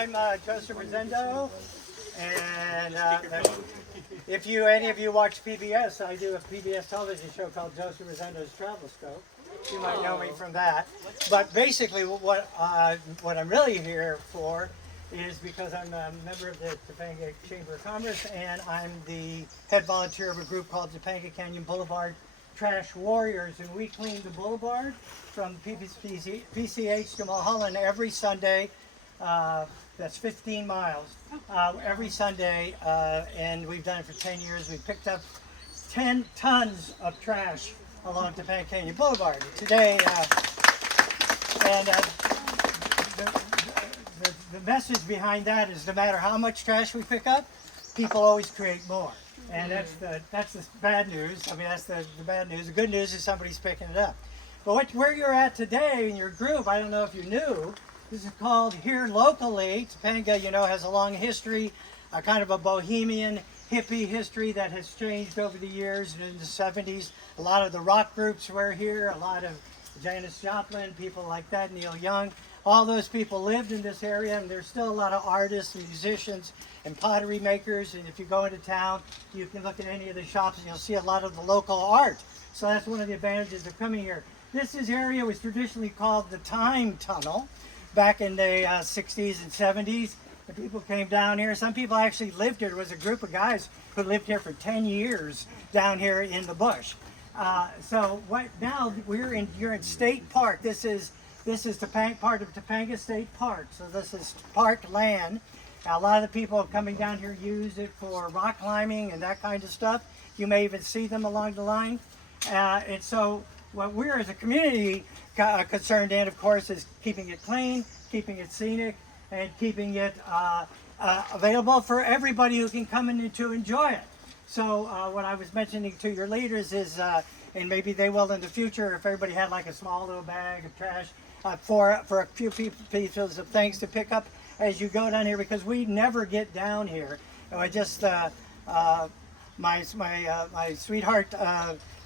I'm Joseph Rosendo, and if any of you watch PBS, I do a PBS television show called Joseph Rosendo's Travel Scope. You might know me from that. But basically, what I'm really here for is because I'm a member of the Topanga Chamber of Commerce, and I'm the head volunteer of a group called Topanga Canyon Boulevard Trash Warriors, and we clean the Boulevard from PCH to Mulholland every Sunday. That's 15 miles every Sunday, and we've done it for 10 years. We picked up 10 tons of trash along Topanga Canyon Boulevard today. The message behind that is no matter how much trash we pick up, people always create more. And that's the bad news. I mean, that's the bad news. The good news is somebody's picking it up. But where you're at today in your group, I don't know if you knew, this is called here locally. Topanga, you know, has a long history, a kind of a bohemian hippie history that has changed over the years. In the 70s, a lot of the rock groups were here, a lot of Janis Joplin, people like that, Neil Young. All those people lived in this area, and there's still a lot of artists and musicians and pottery makers. And if you go into town, you can look at any of the shops and you'll see a lot of the local art. So that's one of the advantages of coming here. This area was traditionally called the Time Tunnel back in the 60s and 70s. The people came down here. Some people actually lived here. There was a group of guys who lived here for 10 years down here in the bush. So now you're in State Park. This is part of Topanga State Park. So this is park land. Now, a lot of the people coming down here use it for rock climbing and that kind of stuff. You may even see them along the line. And so what we're as a community concerned in, of course, is keeping it clean, keeping it scenic, and keeping it available for everybody who can come in to enjoy it. So what I was mentioning to your leaders is, and maybe they will in the future, if everybody had like a small little bag of trash for a few pieces of things to pick up as you go down here, because we never get down here. I just my sweetheart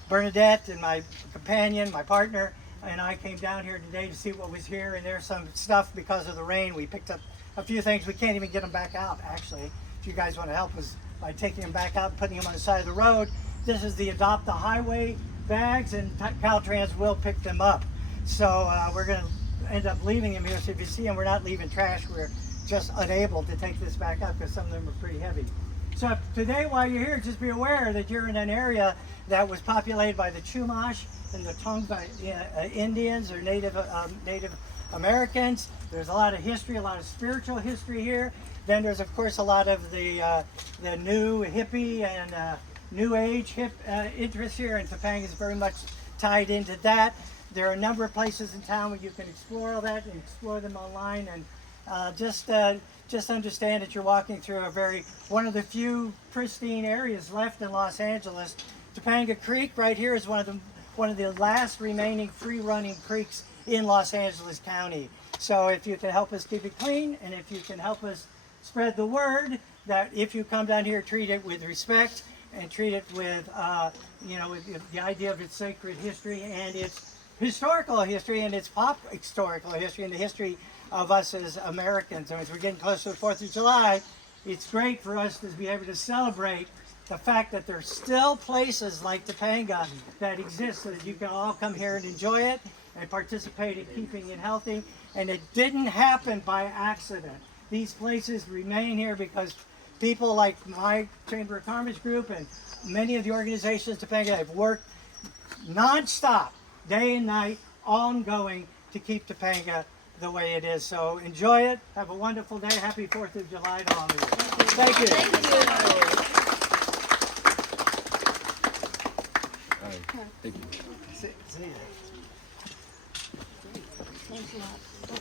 Bernadette and my companion, my partner, and I came down here today to see what was here, and there's some stuff because of the rain. We picked up a few things. We can't even get them back out, actually. If you guys want to help us by taking them back out and putting them on the side of the road. This is the Adopt the Highway bags, and Caltrans will pick them up. So we're going to end up leaving them here. So if you see them, we're not leaving trash. We're just unable to take this back up because some of them are pretty heavy. So today, while you're here, just be aware that you're in an area that was populated by the Chumash and the Tongva Indians, or Native Americans. There's a lot of history, a lot of spiritual history here. Then there's, of course, a lot of the new hippie and new age interest here, and Topanga is very much tied into that. There are a number of places in town where you can explore all that and explore them online, and just understand that you're walking through one of the few pristine areas left in Los Angeles. Topanga Creek right here is one of the last remaining free-running creeks in Los Angeles County. So if you can help us keep it clean, and if you can help us spread the word that if you come down here, treat it with respect and treat it with, with the idea of its sacred history and its historical history and its pop historical history and the history of us as Americans. And as we're getting close to the 4th of July, it's great for us to be able to celebrate the fact that there's still places like Topanga that exist so that you can all come here and enjoy it and participate in keeping it healthy. And it didn't happen by accident. These places remain here because people like my Chamber of Commerce group and many of the organizations in Topanga have worked non-stop, day and night, ongoing, to keep Topanga the way it is. So enjoy it. Have a wonderful day. Happy 4th of July to all of you. Thank you. Thank you. See you. Thanks a lot.